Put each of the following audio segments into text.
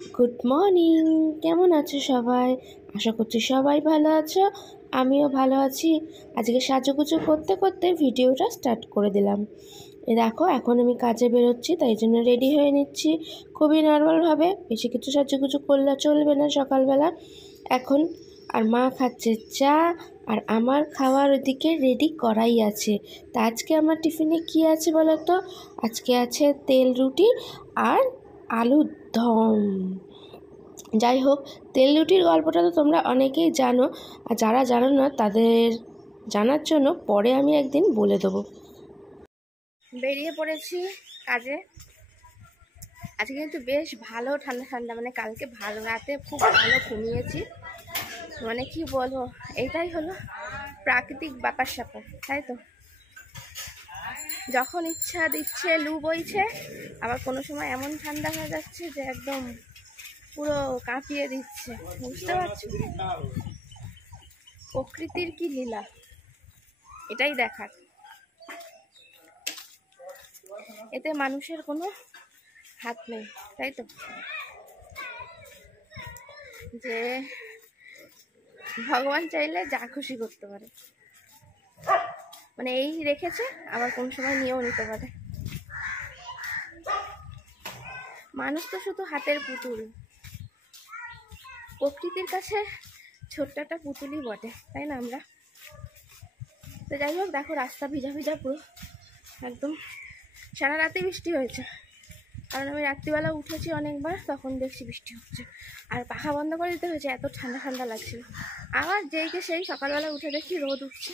Good morning. কেমন আছো সবাই? আশা করছি সবাই ভালো আছো, আমিও ভালো আছি। আজকে সাজুগুজু করতে করতে ভিডিওটা স্টার্ট করে দিলাম। দেখো এখন আমি কাজে বেরোচ্ছি, তাই জন্য রেডি হয়ে নিচ্ছি খুবই নর্মালভাবে। বেশি কিছু সাজুগুজু করলে চলবে না সকালবেলা এখন। আর মা খাচ্ছে চা, আর আমার খাওয়ার ওদিকে রেডি করাই আছে। তা আজকে আমার টিফিনে কি আছে বলো তো? আজকে আছে তেল রুটি আর আলুর দম। যাই হোক, তেল রুটির গল্পটা তো তোমরা অনেকেই জানো, আর যারা জানো না তাদের জানার জন্য পরে আমি একদিন বলে দেবো। বেরিয়ে পড়েছি কাজে। আজকে কিন্তু বেশ ভালো ঠান্ডা ঠান্ডা, মানে কালকে ভালো রাতে খুব ভালো ঘুমিয়েছি। মানে কি বলবো, এইটাই হলো প্রাকৃতিক ব্যাপার স্যাপার, তাই তো। যখন ইচ্ছা দিচ্ছে লু বইছে, আবার কোনো সময় এমন ঠান্ডা হয়ে যাচ্ছে যে একদম পুরো কাঁপিয়ে দিচ্ছে। বুঝতে পারছো প্রকৃতির কি লীলা, এটাই দেখার। এতে মানুষের কোনো হাত নেই, তাই তো। যে ভগবান চাইলে যা খুশি করতে পারে, মানে এই রেখেছে, আবার কোন সময় নিয়েও নিতে পারে। মানুষ তো শুধু হাতের পুতুল, প্রকৃতির কাছে ছোট্ট একটা পুতুলই বটে, তাই না আমরা? তো যাই হোক, দেখো রাস্তা ভিজা ভিজা পুরো একদম। সারা রাতে বৃষ্টি হয়েছে, কারণ আমি রাত্রিবেলা উঠেছি অনেকবার, তখন দেখছি বৃষ্টি হচ্ছে। আর পাখা বন্ধ করে দিতে হয়েছে, এত ঠান্ডা ঠান্ডা লাগছিল। আবার যেইকে সেই সকালবেলা উঠে দেখি রোদ উঠছে।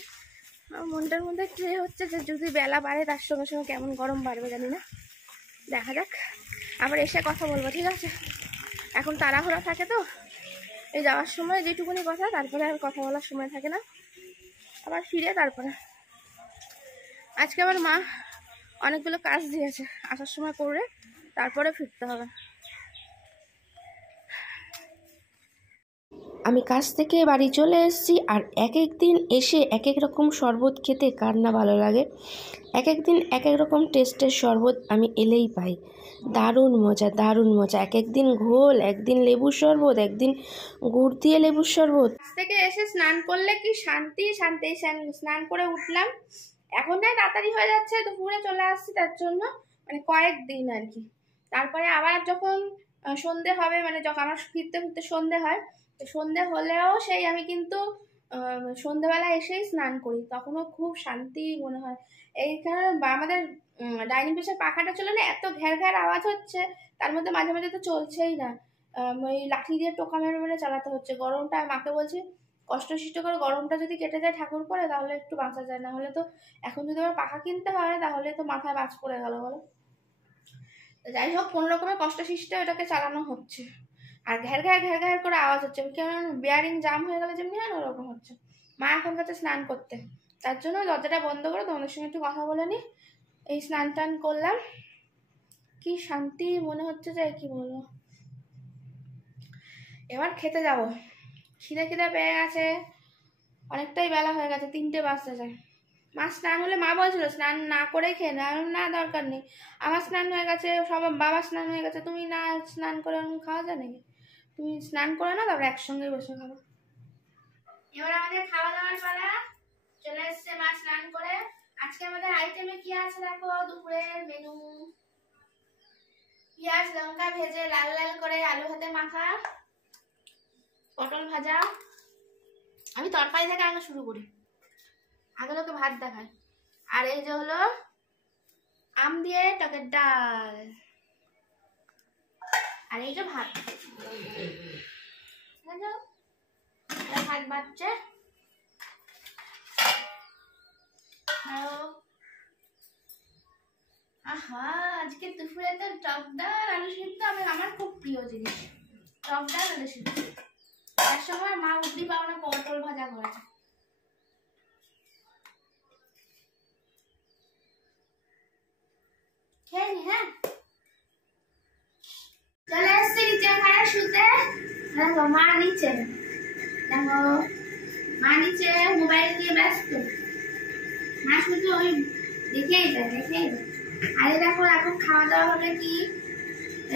আমার মনটার মধ্যে একটু হচ্ছে যে যদি বেলা বাড়ে তার সঙ্গে সঙ্গে কেমন গরম বাড়বে জানি না, দেখা যাক। আবার এসে কথা বলবো, ঠিক আছে? এখন তাড়াহুড়া থাকে তো, এই যাওয়ার সময় যেটুকুনি কথা, তারপরে আর কথা বলার সময় থাকে না। আবার ফিরে তারপরে আজকে আবার মা অনেকগুলো কাজ দিয়েছে, আসার সময় করে তারপরে ফিরতে হবে। আমি কাজ থেকে বাড়ি চলে এসেছি, আর এক এক দিন এসে এক এক রকম শরবত খেতে কার না ভালো লাগে। এক এক দিন এক এক রকম টেস্টের শরবত আমি এলেই পাই। দারুণ মজা, দারুণ মজা। এক একদিন ঘোল, একদিন লেবুর শরবত, একদিন গুড় দিয়ে লেবুর শরবত। থেকে এসে স্নান করলে কি শান্তি শান্তি। স্নান করে উঠলাম, এখন তাই তাড়াতাড়ি হয়ে যাচ্ছে, দুপুরে চলে আসছি, তার জন্য মানে কয়েকদিন আর কি। তারপরে আবার যখন সন্ধে হবে, মানে যখন আমার ফিরতে ফিরতে সন্ধে হয়, তো সন্ধে হলেও সেই আমি কিন্তু সন্ধেবেলা এসেই স্নান করি, তখনও খুব শান্তি মনে হয়। এইখানে আমাদের ডাইনিং টেবিলের পাখাটা চলে না, এত ঘ্যার ঘ্যার আওয়াজ হচ্ছে, তার মধ্যে মাঝে মাঝে তো চলছেই না। ওই লাঠি দিয়ে টোকা মেরে মেরে চালাতে হচ্ছে। গরমটা মাকে বলছি কষ্ট করে গরমটা যদি কেটে যায় ঠাকুর করে, তাহলে একটু বাঁচা যায়, না হলে তো এখন যদি আবার পাখা কিনতে হয় তাহলে তো মাথায় বাজ পড়ে গেল বলো। যাই হোক, কোনো রকমের কষ্ট সৃষ্টে এটাকে চালানো হচ্ছে। আর ঘ্যার ঘ্যার করে আওয়াজ হচ্ছে, কেমন বিয়ারিং জাম হয়ে গেলে যেমনি হয় ওরকম হচ্ছে। মা এখন কাছে স্নান করতে, তার জন্য দরজাটা বন্ধ করে তোমাদের সঙ্গে একটু কথা বলে নি। এই স্নান টান করলাম, কি শান্তি মনে হচ্ছে যে কি বলবো। এবার খেতে যাব, খিদে খিদে পেয়ে গেছে, অনেকটাই বেলা হয়ে গেছে, 3টে বাজতে যায়। মা স্নান হলে, মা বলছিল স্নান না করে খেয়ে না, না দরকার নেই, আমার স্নান হয়ে গেছে, সবার বাবা স্নান হয়ে গেছে, তুমি না স্নান করে খাওয়া যায় নাকি? তুমি স্নান করে না, তারপরে একসঙ্গেই বসে খাবো। এবার আমাদের খাওয়া দাওয়ার পালা, চলে এসছে মা স্নান করে। আজকে আমাদের আইটেমে কি আছে দেখো, দুপুরের মেনু পেঁয়াজ লঙ্কা ভেজে লাল লাল করে আলু ভাতে মাখা, পটল ভাজা। আমি তরকারি থেকে আগে শুরু করি, আগে লোকে ভাত দেখায়। আর এই যে হলো আম দিয়ে টকের ডাল, আর এই যে ভাত, ভাত বাচ্চা। আহা, আজকে দুপুরে তো টক ডাল আলু সিদ্ধ, আমার খুব প্রিয় জিনিস টক ডাল আলু সিদ্ধ। এক সময় মা উঠলি পাওনা পটল ভাজা করেছে। খেয়ে নি, হ্যাঁ। চলে এসছি নিচে ঘরে শুতে। দেখো মা নিচে, দেখো মা নিচে মোবাইল নিয়ে ব্যস্ত। মা শুধু ওই দেখেই যায়। আরে দেখো এখন খাওয়া দাওয়া হবে কি,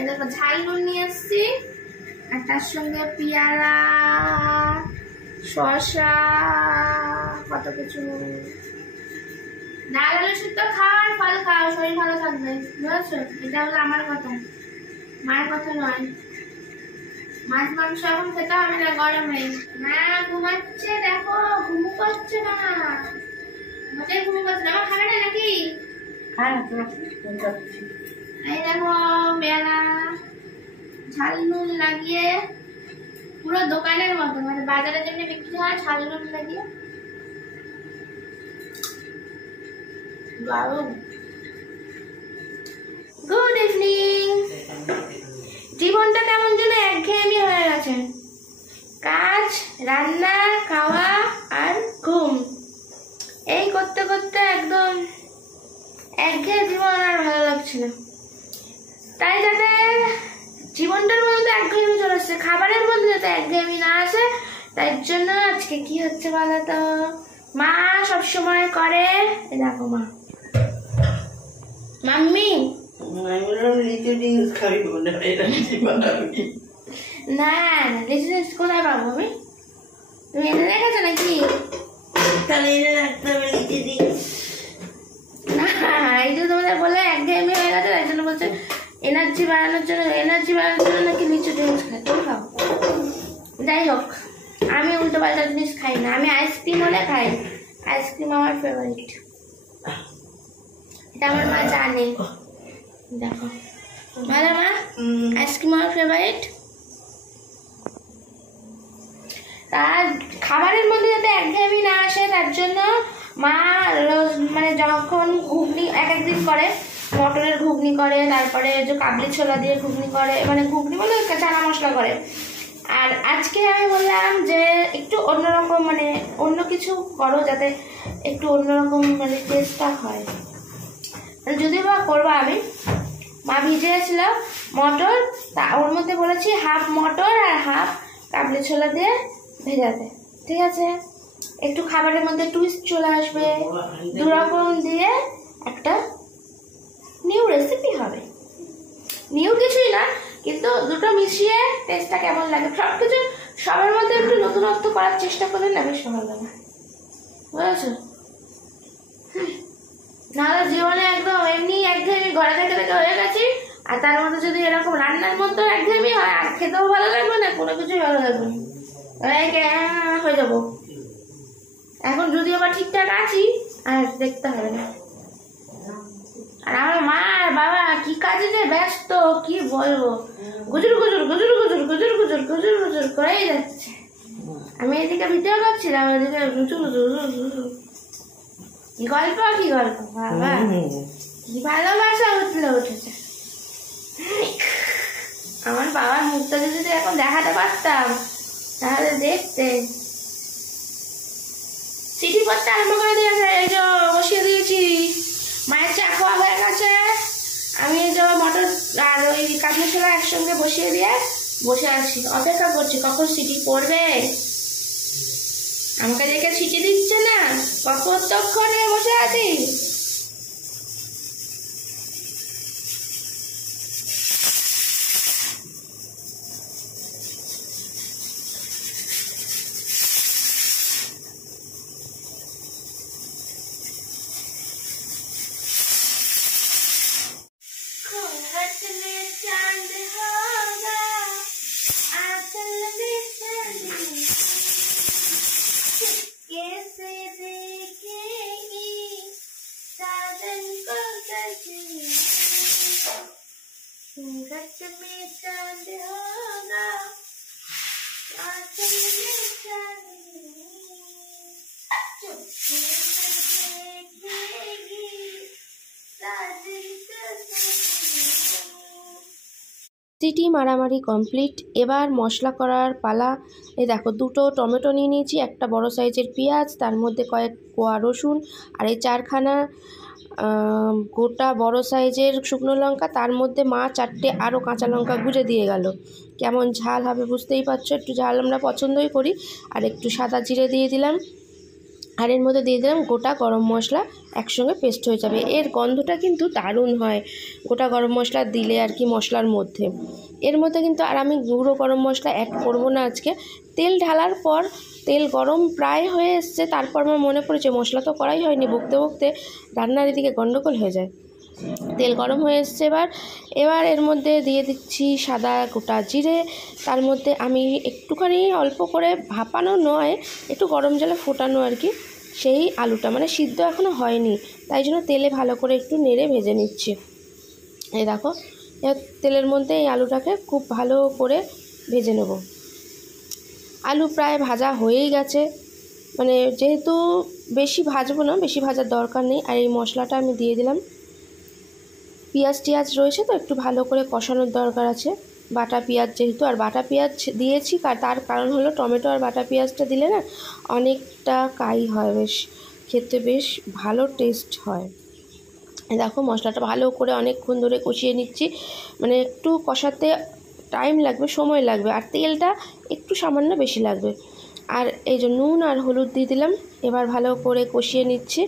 দেখো ঝাল নুন নিয়ে এসছি, আর তার সঙ্গে পেয়ারা, শসা, কত কিছু। ডাল আলু সিদ্ধ খাও আর ফল খাও, শরীর ভালো থাকবে, বুঝেছো? এটা হলো আমার কথা, মায়ের কথা নয়। মাছ মাংস এখন খেতে হবে না গরমে। না ঘুমাচ্ছে, দেখো ঘুমু করছে না, মোটেই ঘুমু করছে না। খাবে না নাকি? এই দেখো পেয়ারা ঝাল নুন লাগিয়ে, পুরো দোকানের মতো, মানে বাজারে যেমনি বিক্রি হয় ঝাল নুন লাগিয়ে। Good evening. জীবনটা কেমন যেন একঘেয়েমি হয়ে গেছে, কাজ, রান্না, খাওয়া আর ঘুম, এই করতে করতে একদম একঘেয়ে জীবন, আর ভালো লাগছে না। তাই যাতে জীবনটার মধ্যে তো একঘেয়েমি চলে আসছে, খাবারের মধ্যে যাতে একঘেয়েমি না আসে, তাই জন্য আজকে কি হচ্ছে বলো তো, মা সবসময় করে, দেখো মা, মাম্মি না লিচু জিনিস কোথায় পাবো আমি? তুমি এনে রেখেছো নাকি? না, এই যে তোমাদের বলে একঘেয়েমি হয়ে গেছে, তাই জন্য বলছে এনার্জি বাড়ানোর জন্য নাকি লিচু ড্রিঙ্কস খাই। তুমি খাও, যাই হোক, আমি উল্টো পাল্টা জিনিস খাই না, আমি আইসক্রিম হলে খাই, আইসক্রিম আমার ফেভারিট, এটা আমার মা জানে। দেখো ভালো মা, আইসক্রিম আমার ফেভারিট। তার খাবারের মধ্যে যাতে একঘেয়েমি না আসে, তার জন্য মা রোজ মানে যখন ঘুগনি এক একদিন করে, মটরের ঘুগনি করে, তারপরে যে কাবলি ছোলা দিয়ে ঘুগনি করে, মানে ঘুগনি বলে চানা মশলা করে। আর আজকে আমি বললাম যে একটু অন্যরকম, মানে অন্য কিছু করো যাতে একটু অন্যরকম মানে টেস্টটা হয়। যদিও বা করবো আমি, মা ভিজিয়েছিল মটর, তা ওর মধ্যে বলেছি হাফ মটর আর হাফ কাবলি ছোলা দিয়ে ভেজাতে, ঠিক আছে? একটু খাবারের মধ্যে টুইস্ট চলে আসবে, দুরকম দিয়ে একটা নিউ রেসিপি হবে। নিউ কিছুই না, কিন্তু দুটো মিশিয়ে টেস্টটা কেমন লাগে, সবকিছু সবার মধ্যে একটু নতুনত্ব করার চেষ্টা করলে না বেশ ভালো লাগে, বুঝেছো? নাহলে জীবনে একদম এমনি একঘেয়েমি ঘরে থেকে থেকে হয়ে গেছি, আর তার মধ্যে যদি এরকম রান্নার মধ্যে একঘেয়েমি হয়, আর খেতেও ভালো লাগবে না, কোনো কিছুই ভালো লাগবে না, হয়ে যাবো। এখন যদি আবার ঠিকঠাক আছি, আর দেখতে হবে না। আর আমার মা আর বাবা কি কাজে যে ব্যস্ত, কি বলবো, গুজুর গুজুর গুজুর গুজুর গুজুর গুজুর গুজুর গুজুর করেই যাচ্ছে। আমি এদিকে ভিডিও করছিলাম, এদিকে গুজুর গুজুর গুজুর। কি গল্প বাবা, কি ভালোবাসা উঠেছে। আমার বাবার মুখটা যদি এখন দেখাতে পারতাম, তাহলে দেখতে। সিটি পড়তে আরম্ভ করে দিয়েছে, এই যে বসিয়ে দিয়েছি, মায়ের চা খাওয়া হয়ে গেছে। আমি এই যে মটর আর ওই কাবলি ছোলা একসঙ্গে বসিয়ে দিয়ে বসে আছি, অপেক্ষা করছি কখন সিটি পড়বে। আমাকে দেখে সিটি দিচ্ছে না, কতক্ষণে বসে আছি। সিটি মারামারি কমপ্লিট। এবার মশলা করার পালা। এই দেখো, দুটো টমেটো নিয়ে নিয়েছি, একটা বড় সাইজের পেঁয়াজ, তার মধ্যে কয়েক কোয়া রসুন, আর এই 4খানা গোটা বড় সাইজের শুকনো লঙ্কা, তার মধ্যে মা 4টে আরও কাঁচা লঙ্কা গুঁজে দিয়ে গেল। কেমন ঝাল হবে বুঝতেই পারছো, একটু ঝাল আমরা পছন্দই করি। আর একটু সাদা জিরে দিয়ে দিলাম, আর এর মধ্যে দিয়ে দিলাম গোটা গরম মশলা, একসঙ্গে পেস্ট হয়ে যাবে। এর গন্ধটা কিন্তু দারুণ হয় গোটা গরম মশলা দিলে আর কি মশলার মধ্যে। এর মধ্যে কিন্তু আর আমি গুঁড়ো গরম মশলা অ্যাড করব না আজকে। তেল ঢালার পর তেল গরম প্রায় হয়ে এসছে, তারপর আমার মনে পড়েছে মশলা তো করাই হয়নি, বকতে বকতে রান্নার এদিকে গন্ডগোল হয়ে যায়। তেল গরম হয়ে এসছে, এবার এর মধ্যে দিয়ে দিচ্ছি সাদা গোটা জিরে। তার মধ্যে আমি একটুখানি অল্প করে ভাপানো নয়, একটু গরম জলে ফোটানো আর কি সেই আলুটা, মানে সিদ্ধ এখনও হয়নি, তাই জন্য তেলে ভালো করে একটু নেড়ে ভেজে নিচ্ছি। এই দেখো, তেলের মধ্যে এই আলুটাকে খুব ভালো করে ভেজে নেব। আলু প্রায় ভাজা হয়েই গেছে, মানে যেহেতু বেশি ভাজবো না, বেশি ভাজার দরকার নেই। আর এই মশলাটা আমি দিয়ে দিলাম। পেঁয়াজ টিয়াজ রয়েছে তো একটু ভালো করে কষানোর দরকার আছে, বাটা পেঁয়াজ যেহেতু। আর বাটা পেঁয়াজ দিয়েছি তার কারণ হলো টমেটো আর বাটা পেঁয়াজটা দিলে না অনেকটা কাই হয়, বেশ খেতে বেশ ভালো টেস্ট হয়। দেখো মশলাটা ভালো করে অনেকক্ষণ ধরে কষিয়ে নিচ্ছি, মানে একটু কষাতে টাইম লাগবে, সময় লাগবে, আর তেলটা একটু সামান্য বেশি লাগবে। আর এই যে নুন আর হলুদ দিয়ে দিলাম, এবার ভালো করে কষিয়ে নিচ্ছি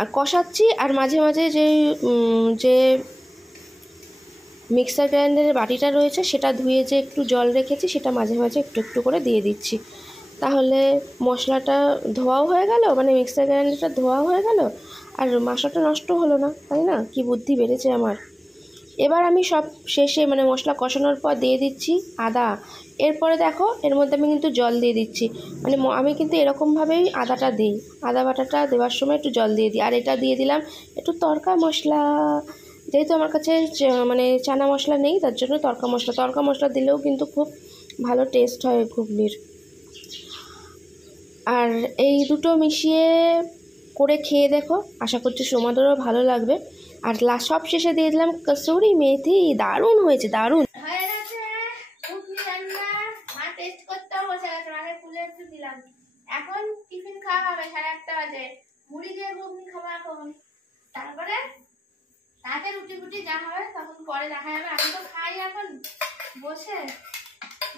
আর কষাচ্ছি। আর মাঝে মাঝে যে মিক্সার গ্রাইন্ডারের বাটিটা রয়েছে সেটা ধুয়ে যে একটু জল রেখেছি সেটা মাঝে মাঝে একটু একটু করে দিয়ে দিচ্ছি, তাহলে মশলাটা ধোয়াও হয়ে গেল, মানে মিক্সার গ্রাইন্ডারটা ধোয়া হয়ে গেল, আর মশলাটা নষ্ট হলো না, তাই না? কি বুদ্ধি বেড়েছে আমার। এবার আমি সব শেষে মানে মশলা কষানোর পর দিয়ে দিচ্ছি আদা। এরপরে দেখো এর মধ্যে আমি কিন্তু জল দিয়ে দিচ্ছি, মানে আমি কিন্তু এরকমভাবেই আদাটা দিই, আদা বাটাটা দেওয়ার সময় একটু জল দিয়ে দিই। আর এটা দিয়ে দিলাম একটু তড়কা মশলা, যেহেতু আমার কাছে মানে চানা মশলা নেই তার জন্য তড়কা মশলা দিলেও কিন্তু খুব ভালো টেস্ট হয় ঘুগনির। আর এই দুটো মিশিয়ে করে খেয়ে দেখো, আশা করছি তোমাদেরও ভালো লাগবে। আর সব শেষে দিয়ে দিলাম কসুরি মেথি। দারুণ হয়েছে, দারুণ হয়ে গেছে ঘুগনি রান্না। মা টেস্ট করতেও বসে গেছে, মাকে খুলে একটু দিলাম। এখন টিফিন খাওয়া হবে 1:30 বাজে, মুড়ি দিয়ে ঘুগনি খাবো এখন। তারপরে রাতে রুটি ফুটি যা হবে তখন পরে দেখা যাবে। আমি তো খাই এখন বসে,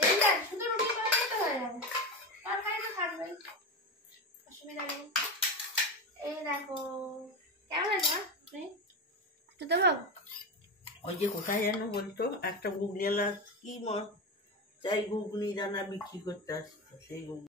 দেখলে শুধু রুটি তরকারি তো হয়ে যাবে, তরকারি তো থাকবেই, অসুবিধা নেই। এই দেখো কেমন আছে তুমি একটু দেবো। ওই যে কোথায় যেন বলতো একটা ঘুগনিওয়ালা কি চাই ঘুগনি দানা বিক্রি করতে আসতো, সেই ঘুগনি